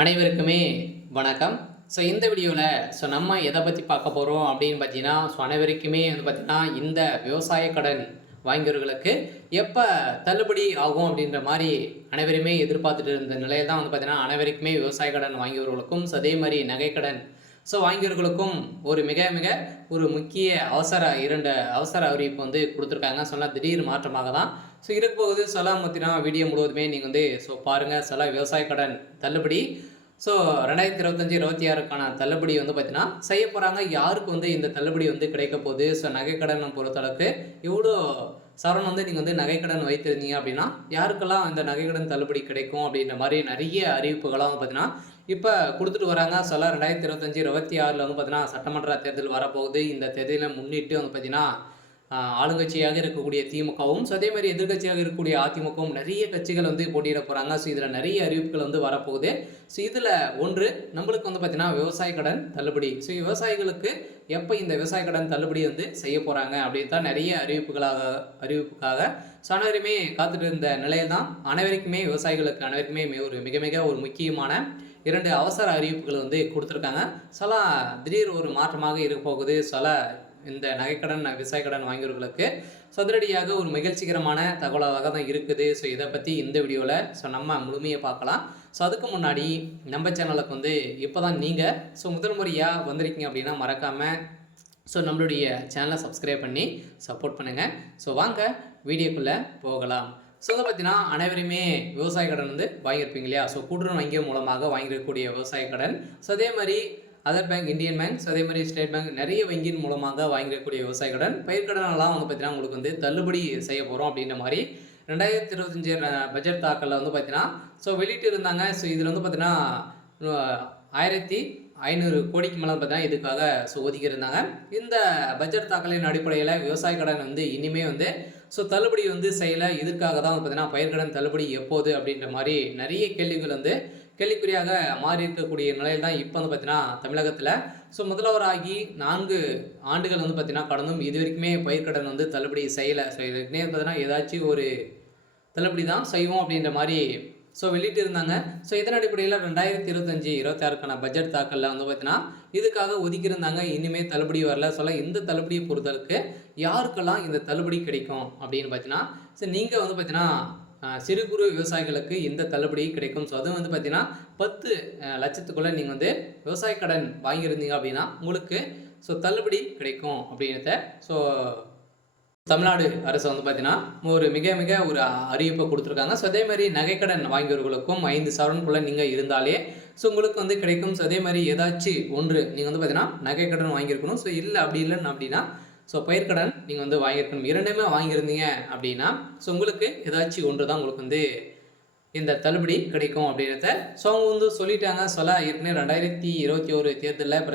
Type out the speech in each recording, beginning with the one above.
அனைவருக்குமே வணக்கம். இந்த வீடியோவில் நம்ம எதை பற்றி பார்க்க போகிறோம் அப்படின்னு பார்த்தீங்கன்னா, அனைவருக்குமே பார்த்தீங்கன்னா இந்த விவசாய கடன் வாங்கியவர்களுக்கு எப்போ தள்ளுபடி ஆகும் அப்படின்ற மாதிரி அனைவருமே எதிர்பார்த்துட்டு இருந்த நிலையில் தான் பார்த்தீங்கன்னா, அனைவருக்குமே விவசாய கடன் வாங்கியவர்களுக்கும் அதே மாதிரி நகைக்கடன் வாங்கியவர்களுக்கும் ஒரு மிக மிக ஒரு முக்கிய இரண்டு அவசர அறிவிப்பு கொடுத்துருக்காங்க. சொன்னால் திடீர் மாற்றமாக தான் இருக்க போகுது. பார்த்தீங்கன்னா வீடியோ முழுவதுமே நீங்கள் பாருங்கள். விவசாய கடன் தள்ளுபடி 2025-26க்கான தள்ளுபடி பார்த்தீங்கன்னா செய்ய போகிறாங்க. யாருக்கு இந்த தள்ளுபடி கிடைக்க போகுது, நகைக்கடன் பொறுத்தளவுக்கு எவ்வளோ சவரன் நீங்கள் நகைக்கடன் வைத்திருந்தீங்க அப்படின்னா யாருக்கெல்லாம் இந்த நகைக்கடன் தள்ளுபடி கிடைக்கும் அப்படின்ற மாதிரி நிறைய அறிவிப்புகளாக பார்த்தீங்கன்னா இப்போ கொடுத்துட்டு வராங்க. 2025-26 பார்த்தீங்கன்னா சட்டமன்ற தேர்தல் வரப்போகுது. இந்த தேர்தலை முன்னிட்டு பார்த்தீங்கன்னா ஆளுங்கட்சியாக இருக்கக்கூடிய திமுகவும் அதே மாதிரி எதிர்கட்சியாக இருக்கக்கூடிய அதிமுகவும் நிறைய கட்சிகள் போட்டியிட போகிறாங்க. இதில் நிறைய அறிவிப்புகள் வரப்போகுது. இதில் ஒன்று நம்மளுக்கு பார்த்தீங்கன்னா விவசாய கடன் தள்ளுபடி. விவசாயிகளுக்கு எப்போ இந்த விவசாய கடன் தள்ளுபடி செய்ய போகிறாங்க அப்படின்னு தான் நிறைய அறிவிப்புக்காக அனைவருமே காத்துட்டு இருந்த நிலையில் தான் விவசாயிகளுக்கு அனைவருக்குமே ஒரு மிக மிக ஒரு முக்கியமான 2 அவசர அறிவிப்புகள் கொடுத்துருக்காங்க. திடீர் ஒரு மாற்றமாக இருக்க போகுது. இந்த நகைக்கடன் விவசாய கடன் வாங்கியவர்களுக்கு சதுரடியாக ஒரு மகிழ்ச்சிகரமான தகவலாக தான் இருக்குது. இதை பற்றி இந்த வீடியோவில் நம்ம முழுமையை பார்க்கலாம். அதுக்கு முன்னாடி நம்ம சேனலுக்கு இப்போ தான் நீங்கள் முதல் முறையாக வந்திருக்கீங்க அப்படின்னா மறக்காமல் நம்மளுடைய சேனலை சப்ஸ்கிரைப் பண்ணி சப்போர்ட் பண்ணுங்கள். வாங்க வீடியோக்குள்ளே போகலாம். அதை பார்த்தீங்கன்னா அனைவருமே விவசாய கடன் வாங்கியிருப்பீங்க இல்லையா? கூட்டுறவு வங்கி மூலமாக வாங்கியிருக்கக்கூடிய விவசாய கடன் அதே மாதிரி அதர் பேங்க், இந்தியன் பேங்க் அதே மாதிரி ஸ்டேட் பேங்க் நிறைய வங்கியின் மூலமாக வாங்கிக்கக்கூடிய விவசாய கடன் பயிர்க்கடனெல்லாம் பார்த்தீங்கன்னா உங்களுக்கு தள்ளுபடி செய்ய போகிறோம் அப்படின்ற மாதிரி 2025 பட்ஜெட் தாக்கலில் பார்த்தீங்கன்னா வெளியிட்டு இருந்தாங்க. இதில் பார்த்தீங்கன்னா 1500 கோடிக்கு மேலே பார்த்தீங்கன்னா இதுக்காக ஒதுக்கியிருந்தாங்க. இந்த பட்ஜெட் தாக்கலின் அடிப்படையில் விவசாய கடன் இனிமேல் தள்ளுபடி செய்யலை. இதற்காக தான் பார்த்தீங்கன்னா பயிர்க்கடன் தள்ளுபடி எப்போது அப்படின்ற மாதிரி நிறைய கேள்விகள் கேள்விக்குறியாக மாறி இருக்கக்கூடிய நிலையில் தான் இப்போ பார்த்தீங்கன்னா தமிழகத்தில் முதல்வராகி 4 ஆண்டுகள் பார்த்தீங்கன்னா கடந்தும் இது வரைக்குமே பயிர்க்கடன் தள்ளுபடி செய்யலை. இதுக்குன்னே பார்த்தீங்கன்னா ஏதாச்சும் ஒரு தள்ளுபடி தான் செய்வோம் அப்படின்ற மாதிரி வெளியிட்டு இருந்தாங்க. இதன் அடிப்படையில் 2025-26க்கான பட்ஜெட் தாக்கலில் பார்த்தீங்கன்னா இதுக்காக ஒதுக்கியிருந்தாங்க. இனிமேல் தள்ளுபடி வரல. இந்த தள்ளுபடியை பொறுத்தளவுக்கு யாருக்கெல்லாம் இந்த தள்ளுபடி கிடைக்கும் அப்படின்னு பார்த்தீங்கன்னா நீங்கள் பார்த்தீங்கன்னா சிறு குறு விவசாயிகளுக்கு இந்த தள்ளுபடி கிடைக்கும். அதுவும் பார்த்தீங்கன்னா 10 லட்சத்துக்குள்ளே நீங்கள் விவசாய கடன் வாங்கியிருந்தீங்க அப்படின்னா உங்களுக்கு தள்ளுபடி கிடைக்கும் அப்படின்றத தமிழ்நாடு அரசு பார்த்தீங்கன்னா ஒரு மிக மிக ஒரு அறிவிப்பை கொடுத்துருக்காங்க. அதே மாதிரி நகைக்கடன் வாங்கியவர்களுக்கும் 5 சவரனுக்குள்ளே நீங்கள் இருந்தாலே உங்களுக்கு கிடைக்கும். அதே மாதிரி ஏதாச்சும் ஒன்று நீங்கள் பார்த்தீங்கன்னா நகைக்கடன் வாங்கியிருக்கணும். இல்லை அப்படி இல்லைன்னு அப்படின்னா பயிர்க்கடன் நீங்கள் வாங்கியிருக்கணும். இரண்டுமே வாங்கியிருந்தீங்க அப்படின்னா உங்களுக்கு ஏதாச்சும் ஒன்று தான் உங்களுக்கு இந்த தள்ளுபடி கிடைக்கும் அப்படின்றத அவங்க சொல்லிட்டாங்க. ஏற்கனவே 2021 தேர்தலில்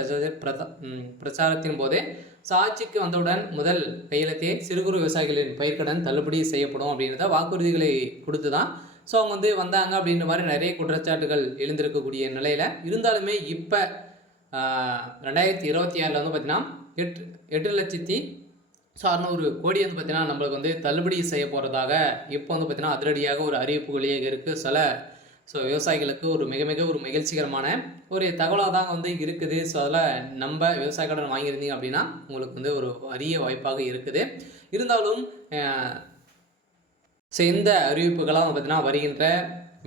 பிரச்சாரத்தின் போதே ஆட்சிக்கு வந்தவுடன் முதல் கையெழுத்தே சிறு குறு விவசாயிகளின் பயிர்க்கடன் தள்ளுபடி செய்யப்படும் அப்படின்றத வாக்குறுதிகளை கொடுத்து தான் அவங்க வந்தாங்க அப்படின்ற மாதிரி நிறைய குற்றச்சாட்டுகள் எழுந்திருக்கக்கூடிய நிலையில் இருந்தாலுமே இப்போ 2026 பார்த்தீங்கன்னா 8,600 கோடி பார்த்தீங்கன்னா நம்மளுக்கு தள்ளுபடி செய்ய போகிறதாக இப்போ பார்த்தீங்கன்னா அதிரடியாக ஒரு அறிவிப்புகளே இருக்குது. விவசாயிகளுக்கு ஒரு மிக மிக ஒரு மகிழ்ச்சிகரமான ஒரு தகவலாக தான் இருக்குது. அதில் நம்ம விவசாய கடன் வாங்கியிருந்தீங்க அப்படின்னா உங்களுக்கு ஒரு அரிய வாய்ப்பாக இருக்குது. இருந்தாலும் இந்த அறிவிப்புகளாக பார்த்தீங்கன்னா வருகின்ற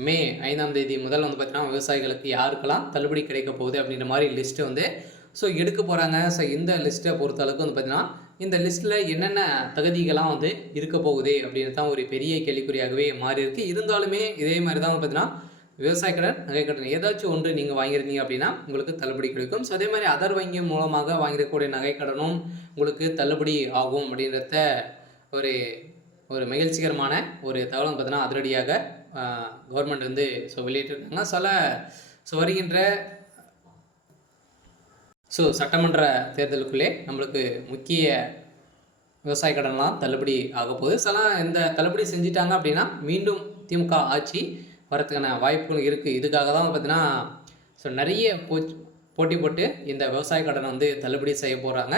மே 5ஆம் தேதி முதல் பார்த்தீங்கன்னா விவசாயிகளுக்கு யாருக்கெல்லாம் தள்ளுபடி கிடைக்க போகுது அப்படின்ற மாதிரி லிஸ்ட்டு எடுக்க போகிறாங்க. இந்த லிஸ்ட்டை பொறுத்தளவுக்கு பார்த்தீங்கன்னா இந்த லிஸ்ட்டில் என்னென்ன தகுதிகள்லாம் இருக்க போகுது அப்படின்னு தான் ஒரு பெரிய கேள்விக்குறியாகவே மாறி இருக்குது. இருந்தாலுமே இதே மாதிரி தான் பார்த்தீங்கன்னா விவசாய கடன் நகைக்கடன் ஏதாச்சும் ஒன்று நீங்கள் வாங்கியிருந்தீங்க அப்படின்னா உங்களுக்கு தள்ளுபடி கிடைக்கும். அதே மாதிரி அதர் வங்கி மூலமாக வாங்கியிருக்கக்கூடிய நகைக்கடனும் உங்களுக்கு தள்ளுபடி ஆகும் அப்படின்றத ஒரு ஒரு மகிழ்ச்சிகரமான ஒரு தகவல் பார்த்தீங்கன்னா அதிரடியாக கவர்மெண்ட் வெளியிட்டிருக்காங்க. வருகின்ற சட்டமன்ற தேர்தலுக்குள்ளே நம்மளுக்கு முக்கிய விவசாய கடன்லாம் தள்ளுபடி ஆக போகுது. இந்த தள்ளுபடி செஞ்சிட்டாங்க அப்படின்னா மீண்டும் திமுக ஆட்சி வரத்துக்கான வாய்ப்புகள் இருக்குது. இதுக்காக தான் பார்த்தீங்கன்னா நிறைய போட்டி போட்டு இந்த விவசாய கடனை தள்ளுபடி செய்ய போகிறாங்க.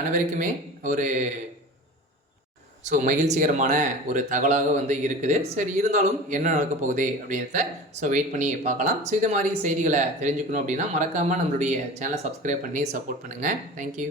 அனைவருக்குமே ஒரு ஸோ மகிழ்ச்சிகரமான ஒரு தகவலாக வந்து இருக்குது. சரி இருந்தாலும் என்ன நடக்க போகுது அப்படின்றத வெயிட் பண்ணி பார்க்கலாம். ஸோ இது மாதிரி செய்திகளை தெரிஞ்சுக்கணும் அப்படின்னா மறக்காமல் நம்மளுடைய சேனலை சப்ஸ்கிரைப் பண்ணி சப்போர்ட் பண்ணுங்கள். தேங்க்யூ.